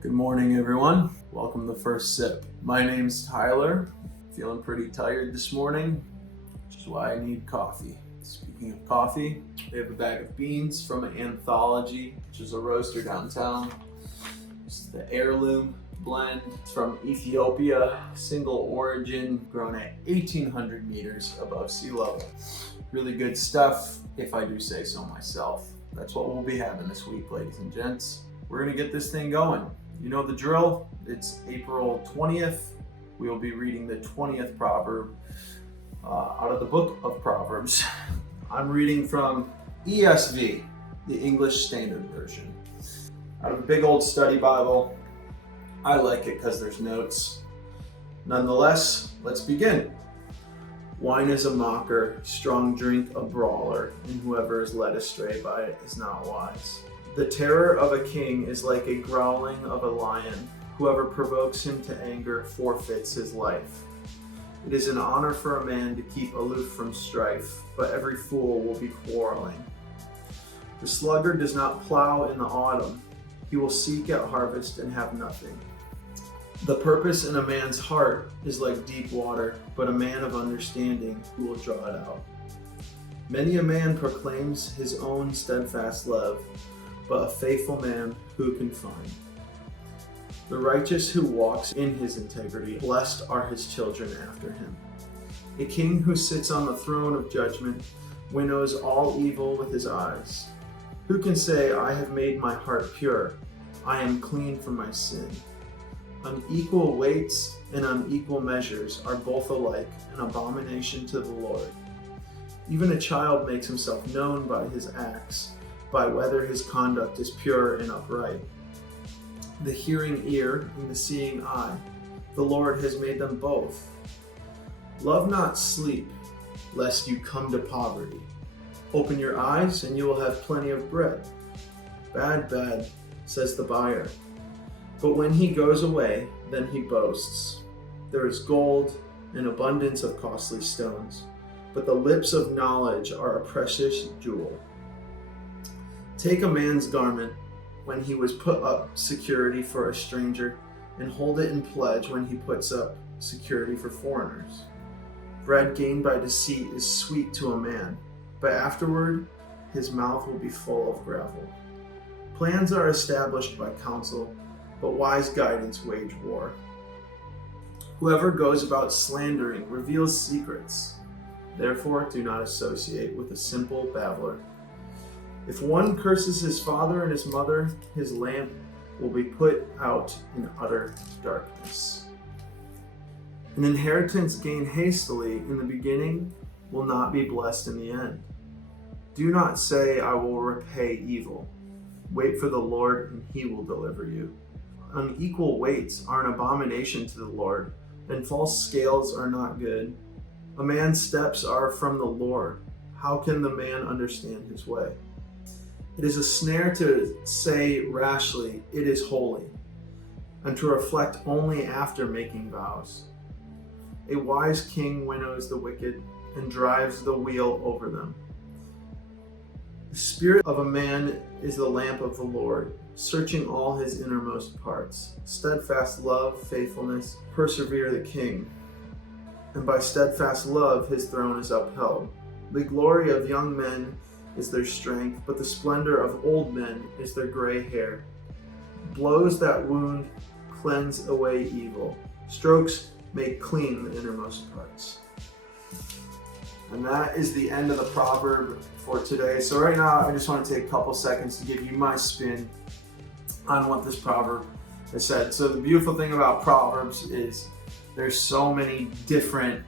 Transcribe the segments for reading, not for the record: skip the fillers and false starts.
Good morning, everyone. Welcome to First Sip. My name's Tyler. Feeling pretty tired this morning, which is why I need coffee. Speaking of coffee, we have a bag of beans from Anthology, which is a roaster downtown. This is the heirloom blend. It's from Ethiopia, single origin, grown at 1,800 meters above sea level. Really good stuff, if I do say so myself. That's what we'll be having this week, ladies and gents. We're gonna get this thing going. You know the drill. It's April 20th. We will be reading the 20th proverb out of the book of Proverbs. I'm reading from ESV, the English Standard Version. Out of a big old study Bible. I like it because there's notes. Nonetheless, let's begin. Wine is a mocker, strong drink a brawler, and whoever is led astray by it is not wise. The terror of a king is like a growling of a lion. Whoever provokes him to anger forfeits his life. It is an honor for a man to keep aloof from strife, but every fool will be quarreling. The sluggard does not plow in the autumn. He will seek at harvest and have nothing. The purpose in a man's heart is like deep water, but a man of understanding who will draw it out. Many a man proclaims his own steadfast love, but a faithful man who can find? The righteous who walks in his integrity, blessed are his children after him. A king who sits on the throne of judgment winnows all evil with his eyes. Who can say, I have made my heart pure, I am clean from my sin? Unequal weights and unequal measures are both alike an abomination to the Lord. Even a child makes himself known by his acts, by whether his conduct is pure and upright. The hearing ear and the seeing eye, the Lord has made them both. Love not sleep, lest you come to poverty. Open your eyes and you will have plenty of bread. Bad, bad, says the buyer. But when he goes away, then he boasts. There is gold and abundance of costly stones, but the lips of knowledge are a precious jewel. Take a man's garment when he was put up security for a stranger, and hold it in pledge when he puts up security for foreigners. Bread gained by deceit is sweet to a man, but afterward his mouth will be full of gravel. Plans are established by counsel, but wise guidance wage war. Whoever goes about slandering reveals secrets. Therefore, do not associate with a simple babbler. If one curses his father and his mother, his lamp will be put out in utter darkness. An inheritance gained hastily in the beginning will not be blessed in the end. Do not say, I will repay evil. Wait for the Lord, and he will deliver you. Unequal weights are an abomination to the Lord, and false scales are not good. A man's steps are from the Lord. How can the man understand his way? It is a snare to say rashly, it is holy, and to reflect only after making vows. A wise king winnows the wicked and drives the wheel over them. The spirit of a man is the lamp of the Lord, searching all his innermost parts. Steadfast love, faithfulness, persevere the king, and by steadfast love his throne is upheld. The glory of young men is their strength, but the splendor of old men is their gray hair. Blows that wound cleanse away evil. Strokes make clean the innermost parts. And that is the end of the proverb for today. So right now, I just want to take a couple seconds to give you my spin on what this proverb has said. So the beautiful thing about Proverbs is there's so many different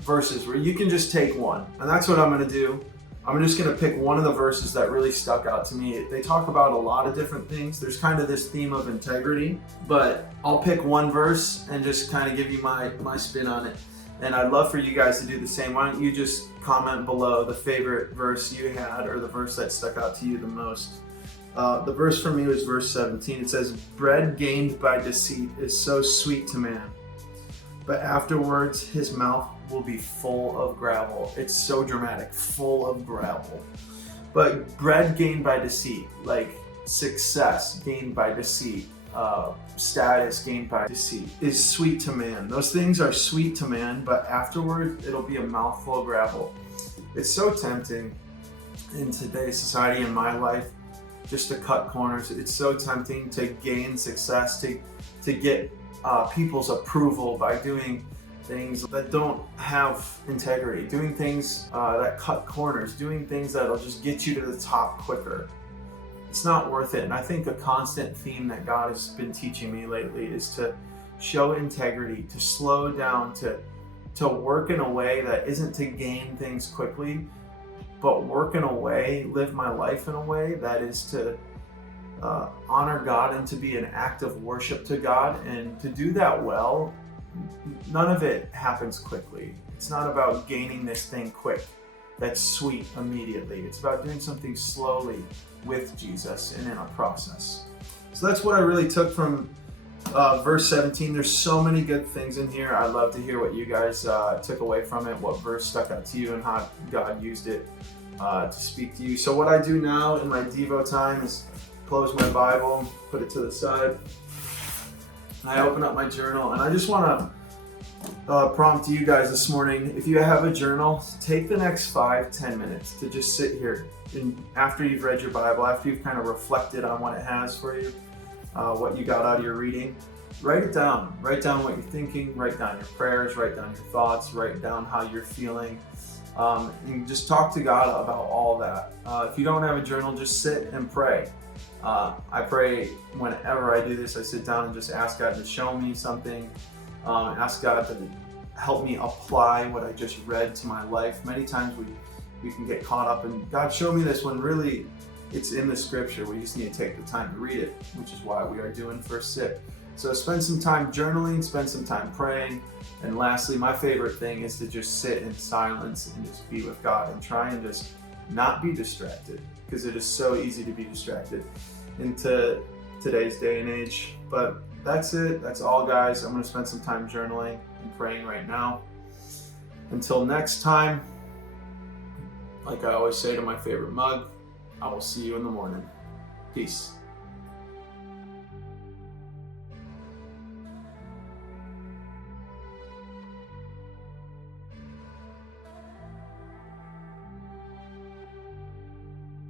verses where you can just take one. And that's what I'm going to do. I'm just going to pick one of the verses that really stuck out to me. They talk about a lot of different things. There's kind of this theme of integrity, but I'll pick one verse and just kind of give you my spin on it. And I'd love for you guys to do the same. Why don't you just comment below the favorite verse you had or the verse that stuck out to you the most. The verse for me was verse 17. It says, bread gained by deceit is so sweet to man, but afterwards his mouth will be full of gravel. It's so dramatic, full of gravel. But bread gained by deceit, like success gained by deceit, status gained by deceit is sweet to man. Those things are sweet to man, but afterward it'll be a mouthful of gravel. It's so tempting in today's society, in my life, just to cut corners. It's so tempting to gain success, to get people's approval by doing things that don't have integrity, doing things that cut corners, doing things that'll just get you to the top quicker. It's not worth it. And I think a constant theme that God has been teaching me lately is to show integrity, to slow down, to work in a way that isn't to gain things quickly, but work in a way, live my life in a way that is to honor God and to be an act of worship to God. And to do that well, none of it happens quickly. It's not about gaining this thing quick that's sweet immediately. It's about doing something slowly with Jesus and in a process. So that's what I really took from verse 17. There's so many good things in here. I'd love to hear what you guys took away from it, what verse stuck out to you and how God used it to speak to you. So what I do now in my Devo time is close my Bible, put it to the side, and I open up my journal, and I just want to prompt you guys this morning. If you have a journal, take the next 5-10 minutes to just sit here, and after you've read your Bible, after you've kind of reflected on what it has for you, what you got out of your reading, write it down. Write down what you're thinking, write down your prayers, write down your thoughts, write down how you're feeling, and just talk to God about all that. If you don't have a journal, just sit and pray. I pray whenever I do this. I sit down and just ask God to show me something, ask God to help me apply what I just read to my life. Many times we can get caught up in, God, show me this, when really it's in the scripture. We just need to take the time to read it, which is why we are doing First Sip. So spend some time journaling, spend some time praying, and lastly, my favorite thing is to just sit in silence and just be with God and try and just not be distracted, because it is so easy to be distracted into today's day and age. But that's it. That's all, guys. I'm going to spend some time journaling and praying right now. Until next time, like I always say to my favorite mug, I will see you in the morning. Peace.